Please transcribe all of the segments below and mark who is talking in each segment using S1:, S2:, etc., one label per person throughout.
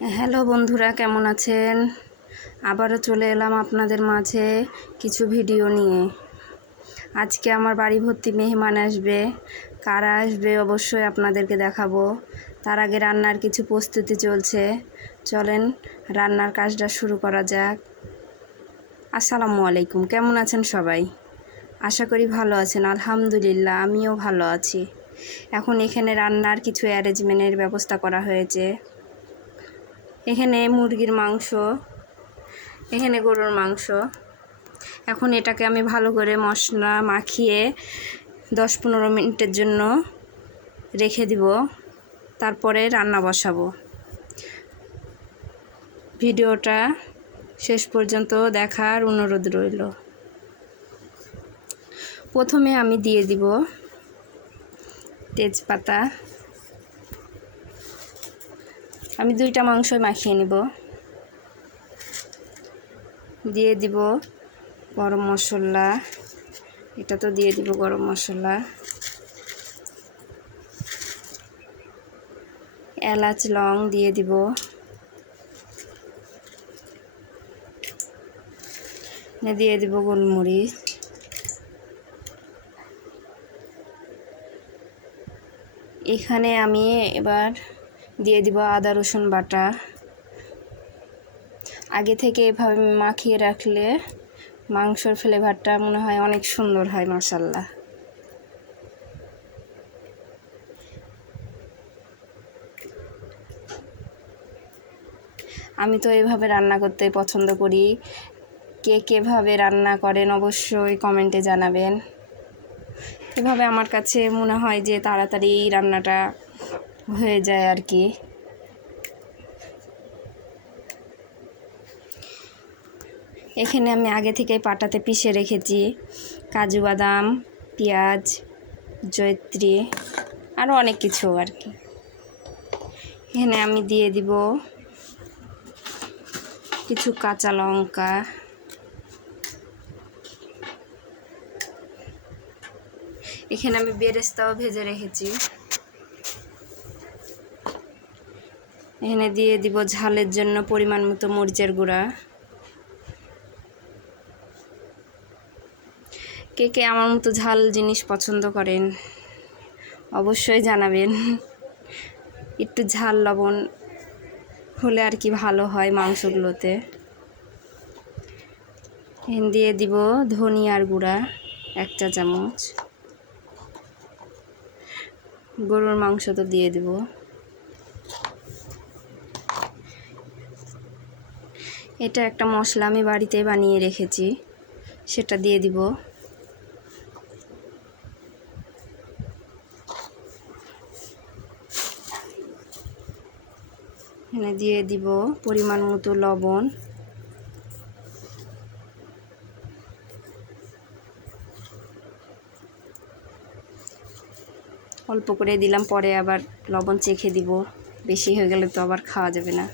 S1: Hello বন্ধুরা, কেমন আছেন? আবারও চলে এলাম আপনাদের মাঝে কিছু ভিডিও নিয়ে। আজকে আমার বাড়ি ভর্তি মেহমান আসবে। কারা আসবে অবশ্যই আপনাদেরকে দেখাবো। তার আগে রান্নার কিছু প্রস্তুতি চলছে। চলেন, রান্নার কাজটা শুরু করা যাক। আসসালামু আলাইকুম, কেমন আছেন সবাই? আশা করি ভালো আছেন, আলহামদুলিল্লাহ, আমিও ভালো আছি। এখন এখানে রান্নার কিছু অ্যারেঞ্জমেন্টের ব্যবস্থা করা হয়েছে। এখানে মুরগির মাংস, এখানে গরুর মাংস। এখন এটাকে আমি ভালো করে মশলা মাখিয়ে দশ পনেরো মিনিটের জন্য রেখে দিব। তারপরে রান্না বসাবো। ভিডিওটা শেষ পর্যন্ত দেখার অনুরোধ রইল। প্রথমে আমি দিয়ে দিব তেজপাতা। আমি দুইটা মাংস মাখিয়ে নিব। দিয়ে দিব গরম মশলা। এটা তো দিয়ে দিব গরম মশলা। এলাচ, লং দিয়ে দিব। দিয়ে দিব গোলমরিচ। এখানে আমি এবার দিয়ে দিব আদা, রসুন বাটা। আগে থেকে এভাবে মাখিয়ে রাখলে মাংসর ফ্লেভারটা মনে হয় অনেক সুন্দর হয় মশাল্লা আমি তো এভাবে রান্না করতে পছন্দ করি। কে কেভাবে রান্না করেন অবশ্যই কমেন্টে জানাবেন। এভাবে আমার কাছে মনে হয় যে তাড়াতাড়ি রান্নাটা হয়ে যায় আর কি। এখানে আমি আগে থেকে পাটাতে পিষে রেখেছি। কাজু বাদাম, পেঁয়াজ, জয়ত্রী আরও অনেক কিছু আর কি। এখানে আমি দিয়ে দিব কিছু কাঁচা লঙ্কা। এখানে আমি বেরেস্তাও ভেজে রেখেছি। এখানে দিয়ে দিব ঝালের জন্য পরিমাণ মতো মরিচের গুঁড়া। কে কে আমার মতো ঝাল জিনিস পছন্দ করেন, অবশ্যই জানাবেন। একটু ঝাল লবণ হলে আর কি ভালো হয় মাংসগুলোতে। দিয়ে দিব ধনিয়ার গুঁড়া, এক চা চামচ। গরুর মাংস তো দিয়ে দিব। এটা একটা মশলা আমি বাড়িতে বানিয়ে রেখেছি। সেটা দিয়ে দিব। এখানে দিয়ে দিব পরিমাণ মতো লবণ। অল্প করে দিলাম, পরে আবার লবণ চেখে দিব। বেশি হয়ে গেলে তো আবার খাওয়া যাবে না।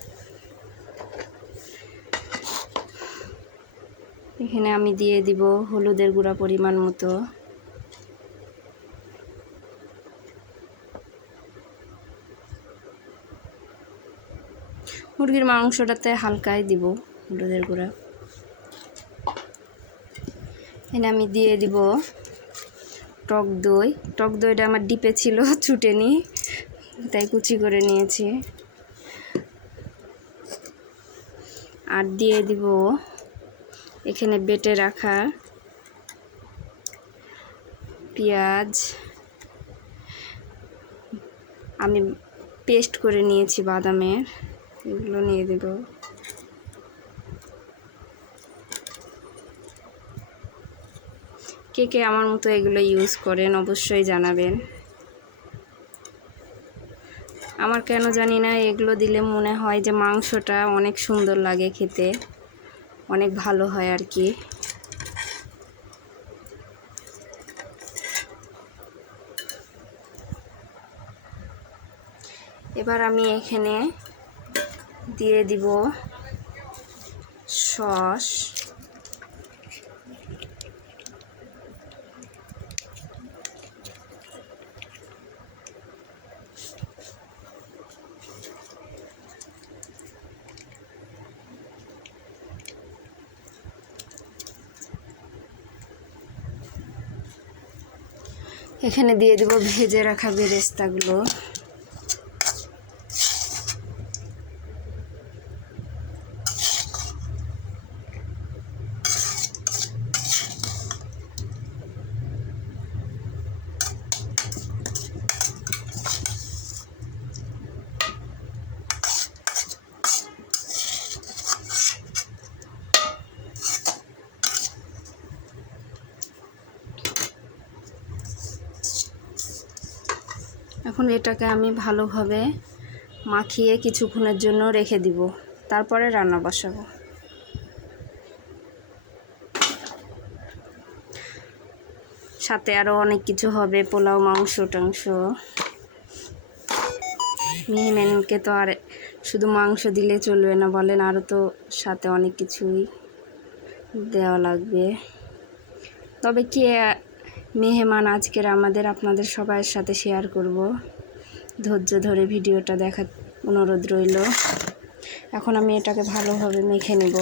S1: এখানে আমি দিয়ে দিব হলুদের গুঁড়া পরিমাণ মতো। মুরগির মাংসটাতে হালকাই দিব হলুদের গুঁড়া। এখানে আমি দিয়ে দিব টক দই। টক দইটা আমার ডিপে ছিল, ছুটেনি, তাই কুচি করে নিয়েছি। আর দিয়ে দিব এখানে বেটে রাখা পেঁয়াজ। আমি পেস্ট করে নিয়েছি বাদামের। এগুলো নিয়ে দেব। কে কে আমার মতো এগুলো ইউজ করেন অবশ্যই জানাবেন। আমার কেন জানি না, এগুলো দিলে মনে হয় যে মাংসটা অনেক সুন্দর লাগে খেতে। অনেক ভালো হয় আর কি। এবার আমি এখানে দিয়ে দিব সস। এখানে দিয়ে দেবো ভেজে রাখা বেরেস্তাগুলো। এখন এটাকে আমি ভালোভাবে মাখিয়ে কিছুক্ষণের জন্য রেখে দিব। তারপরে রান্না বসাবো। সাথে আরও অনেক কিছু হবে, পোলাও, মাংস, টাংস। মেহমেনকে তো আর শুধু মাংস দিলে চলবে না, বলেন আরও তো সাথে অনেক কিছুই দেওয়া লাগবে। তবে কে মেহমান আজকের আমাদের আপনাদের সবার সাথে শেয়ার করব। ধৈর্য ধরে ভিডিওটা দেখার অনুরোধ রইল। এখন আমি এটাকে ভালোভাবে মেখে নেব।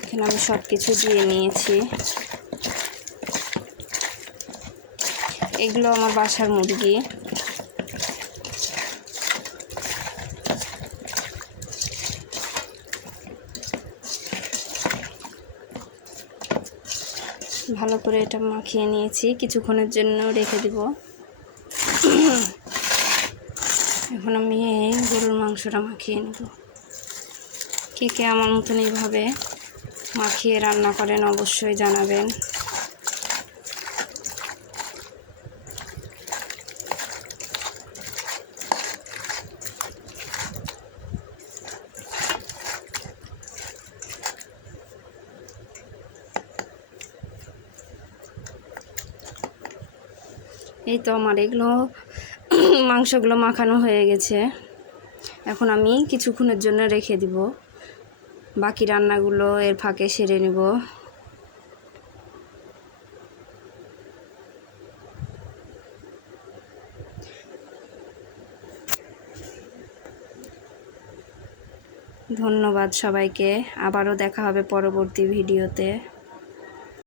S1: এখানে আমি সব কিছু দিয়ে নিয়েছি। এগুলো আমার বাসার মুরগি। ভালো করে এটা মাখিয়ে নিয়েছি। কিছুক্ষণের জন্য রেখে দেব। এখন আমি গরুর মাংসটা মাখিয়ে নেব। কে কে আমার মতন এইভাবে মাখিয়ে রান্না করেন অবশ্যই জানাবেন। এই তো আমার এগুলো, মাংসগুলো মাখানো হয়ে গেছে। এখন আমি কিছুক্ষণের জন্য রেখে দিব। বাকি রান্নাগুলো এর ফাঁকে সেরে নেব। ধন্যবাদ সবাইকে। আবারও দেখা হবে পরবর্তী ভিডিওতে।